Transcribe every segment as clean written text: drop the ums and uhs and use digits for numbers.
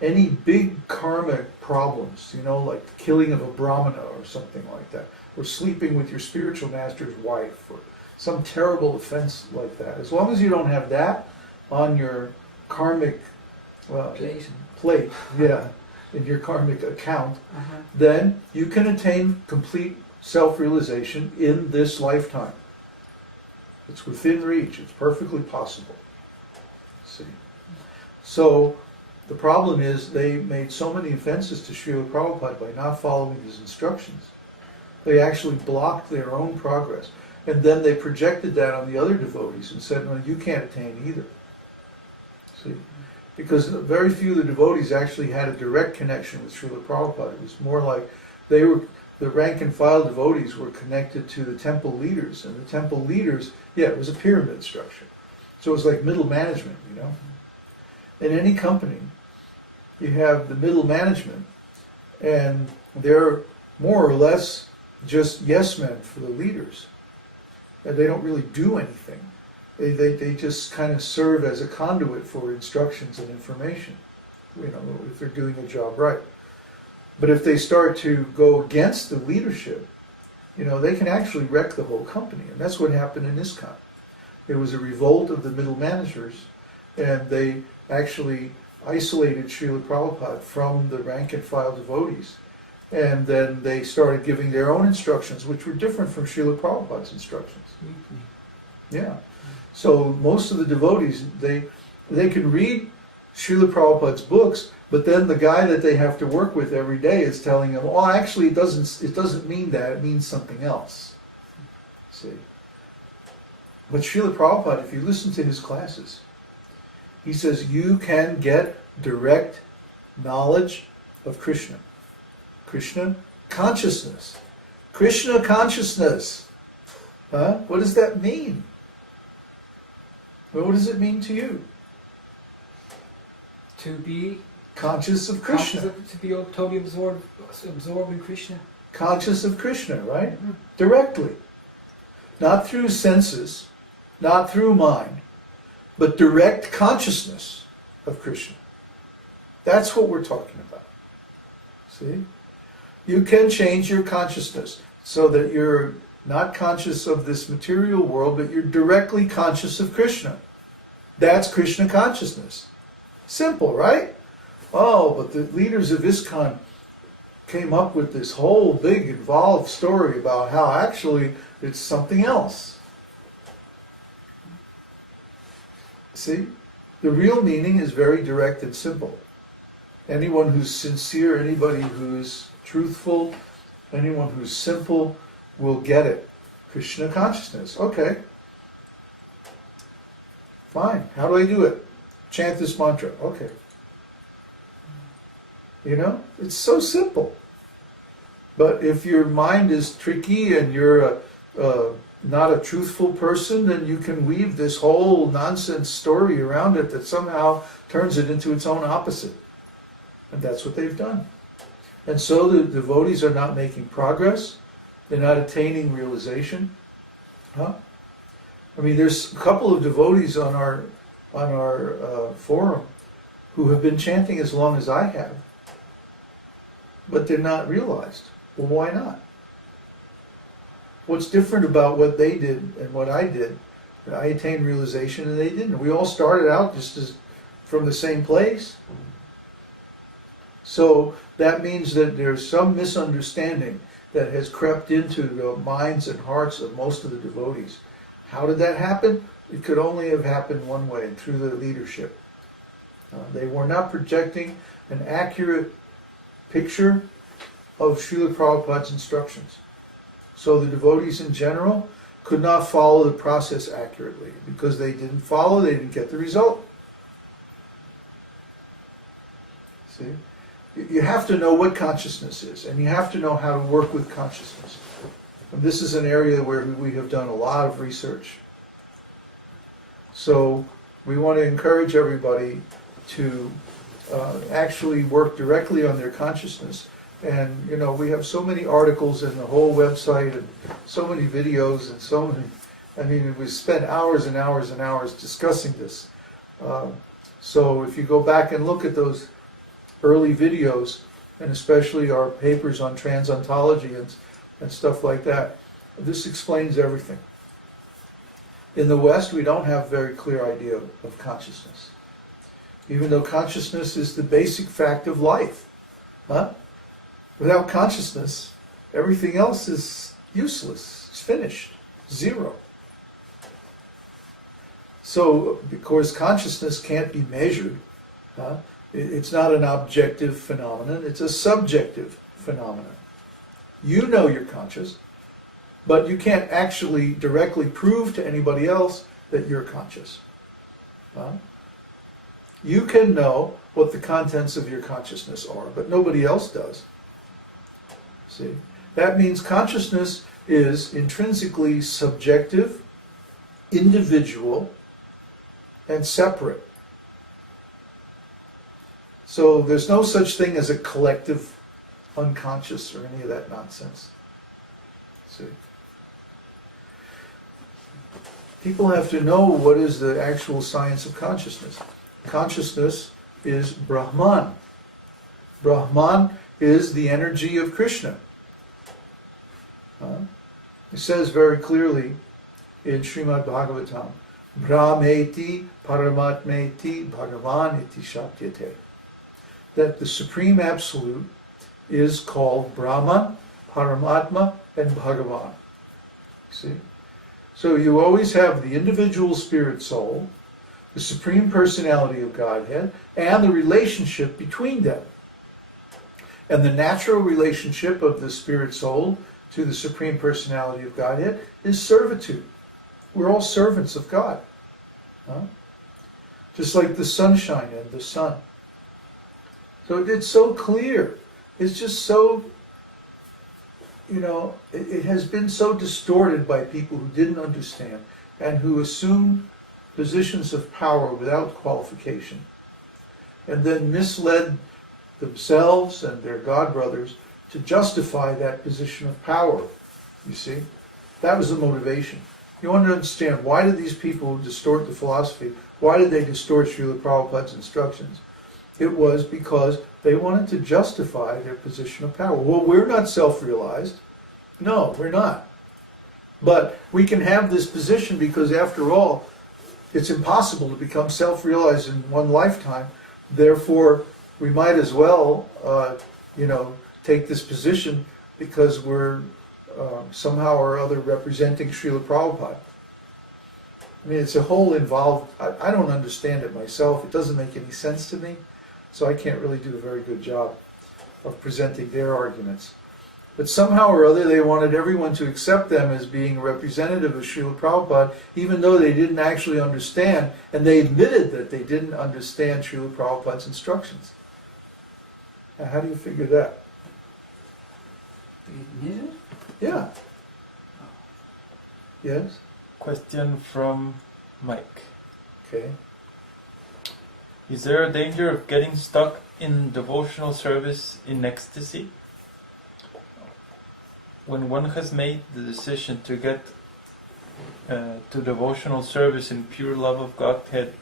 any big karmic problems, like the killing of a brahmana or something like that, or sleeping with your spiritual master's wife, or some terrible offense like that, as long as you don't have that on your karmic plate, in your karmic account, then you can attain complete self-realization in this lifetime. It's within reach. It's perfectly possible. See? So the problem is they made so many offenses to Śrīla Prabhupada by not following his instructions. They actually blocked their own progress. And then they projected that on the other devotees and said, well, you can't attain either. See? Because very few of the devotees actually had a direct connection with Śrīla Prabhupada. It was more like the rank and file devotees were connected to the temple leaders. And the temple leaders, it was a pyramid structure. So it was like middle management, In any company, you have the middle management, and they're more or less just yes men for the leaders. And they don't really do anything. They just kind of serve as a conduit for instructions and information, if they're doing a job right. But if they start to go against the leadership, they can actually wreck the whole company. And that's what happened in ISKCON. There was a revolt of the middle managers, and they actually isolated Śrīla Prabhupada from the rank and file devotees. And then they started giving their own instructions, which were different from Śrīla Prabhupada's instructions. Yeah. So most of the devotees, they can read Śrīla Prabhupada's books, but then the guy that they have to work with every day is telling them, "Oh, actually, it doesn't mean that. It means something else." See. But Śrīla Prabhupada, if you listen to his classes, he says you can get direct knowledge of Krishna. Krishna consciousness. Krishna consciousness. What does that mean? Well, what does it mean to you? To be conscious of Krishna. To be totally absorbed in Krishna. Conscious of Krishna, right? Mm-hmm. Directly. Not through senses, not through mind, but direct consciousness of Krishna. That's what we're talking about. See? You can change your consciousness so that you're not conscious of this material world, but you're directly conscious of Krishna. That's Krishna consciousness. Simple, right? Oh, but the leaders of ISKCON came up with this whole big involved story about how actually it's something else. See? The real meaning is very direct and simple. Anyone who's sincere, anybody who's truthful, anyone who's simple will get it. Krishna consciousness. Okay. Fine. How do I do it? Chant this mantra. Okay. It's so simple. But if your mind is tricky and you're not a truthful person, then you can weave this whole nonsense story around it that somehow turns it into its own opposite. And that's what they've done. And so the devotees are not making progress. They're not attaining realization. There's a couple of devotees on our forum who have been chanting as long as I have, but they're not realized. Well, why not? What's different about what they did and what I did? I attained realization and they didn't. We all started out just as from the same place. So that means that there's some misunderstanding that has crept into the minds and hearts of most of the devotees. How did that happen? It could only have happened one way, through the leadership. They were not projecting an accurate picture of Śrīla Prabhupada's instructions. So the devotees in general could not follow the process accurately. Because they didn't follow, they didn't get the result. See? You have to know what consciousness is, and you have to know how to work with consciousness. And this is an area where we have done a lot of research. So we want to encourage everybody to actually work directly on their consciousness. And, we have so many articles in the whole website and so many videos and so many, we spent hours and hours and hours discussing this. So if you go back and look at those early videos, and especially our papers on transontology and stuff like that, this explains everything. In the West, we don't have a very clear idea of consciousness, even though consciousness is the basic fact of life. Without consciousness, everything else is useless. It's finished. Zero. So, of course, consciousness can't be measured. It's not an objective phenomenon. It's a subjective phenomenon. You know you're conscious, but you can't actually directly prove to anybody else that you're conscious. You can know what the contents of your consciousness are, but nobody else does. See? That means consciousness is intrinsically subjective, individual, and separate. So there's no such thing as a collective unconscious or any of that nonsense. See? People have to know what is the actual science of consciousness. Consciousness is Brahman. Brahman is the energy of Krishna. It says very clearly in Śrīmad-Bhāgavatam, Brahmeti Paramatmeti Bhagavan iti Shapyate, that the Supreme Absolute is called Brahman, Paramatma, and Bhagavan. See? So you always have the individual spirit soul, the Supreme Personality of Godhead, and the relationship between them. And the natural relationship of the spirit soul to the Supreme Personality of Godhead is servitude. We're all servants of God. Just like the sunshine and the sun. So it's so clear. It's just so, it has been so distorted by people who didn't understand and who assumed positions of power without qualification, and then misled themselves and their God brothers to justify that position of power. You see? That was the motivation. You want to understand, why did these people distort the philosophy? Why did they distort Śrīla Prabhupada's instructions? It was because they wanted to justify their position of power. Well, we're not self-realized. No, we're not. But we can have this position because, after all, it's impossible to become self-realized in one lifetime. Therefore, we might as well, take this position because we're somehow or other representing Śrīla Prabhupada. I mean, it's a whole involved, I don't understand it myself. It doesn't make any sense to me. So I can't really do a very good job of presenting their arguments. But somehow or other they wanted everyone to accept them as being a representative of Śrīla Prabhupada, even though they didn't actually understand, and they admitted that they didn't understand Śrīla Prabhupada's instructions. Now, how do you figure that? Yeah. Yes? Question from Mike. Okay. Is there a danger of getting stuck in devotional service in ecstasy? When one has made the decision to get to devotional service in pure love of Godhead,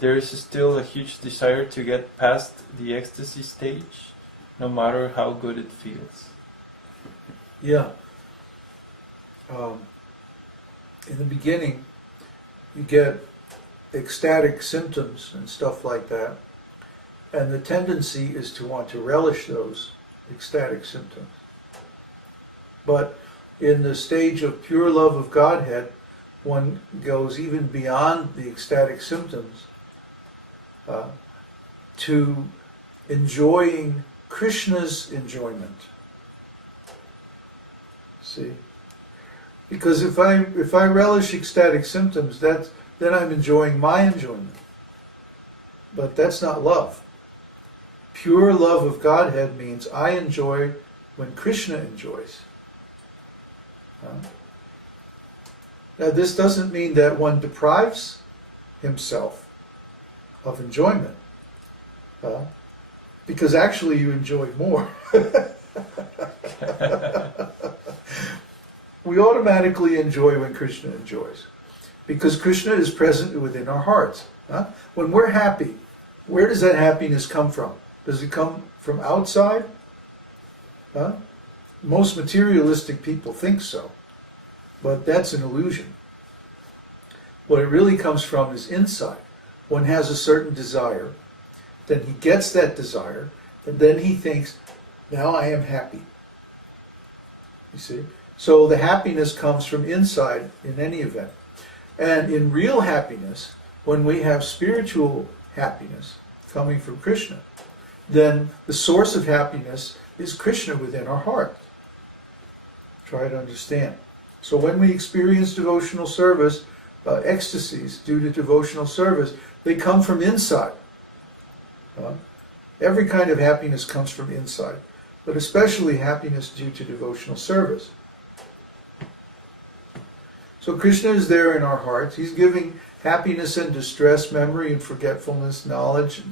there is still a huge desire to get past the ecstasy stage, no matter how good it feels. Yeah. In the beginning, you get ecstatic symptoms and stuff like that, and the tendency is to want to relish those ecstatic symptoms. But in the stage of pure love of Godhead, one goes even beyond the ecstatic symptoms to enjoying Krishna's enjoyment. See? Because if I relish ecstatic symptoms, then I'm enjoying my enjoyment. But that's not love. Pure love of Godhead means I enjoy when Krishna enjoys. Now, this doesn't mean that one deprives himself of enjoyment, because actually you enjoy more. We automatically enjoy when Krishna enjoys, because Krishna is present within our hearts. When we're happy, where does that happiness come from? Does it come from outside? Huh? Most materialistic people think so, but that's an illusion. What it really comes from is inside. One has a certain desire, then he gets that desire, and then he thinks, now I am happy. You see? So the happiness comes from inside in any event. And in real happiness, when we have spiritual happiness coming from Krishna, then the source of happiness is Krishna within our heart. Try to understand. So when we experience devotional service, ecstasies due to devotional service, they come from inside. Every kind of happiness comes from inside, but especially happiness due to devotional service. So Krishna is there in our hearts. He's giving happiness and distress, memory and forgetfulness, knowledge and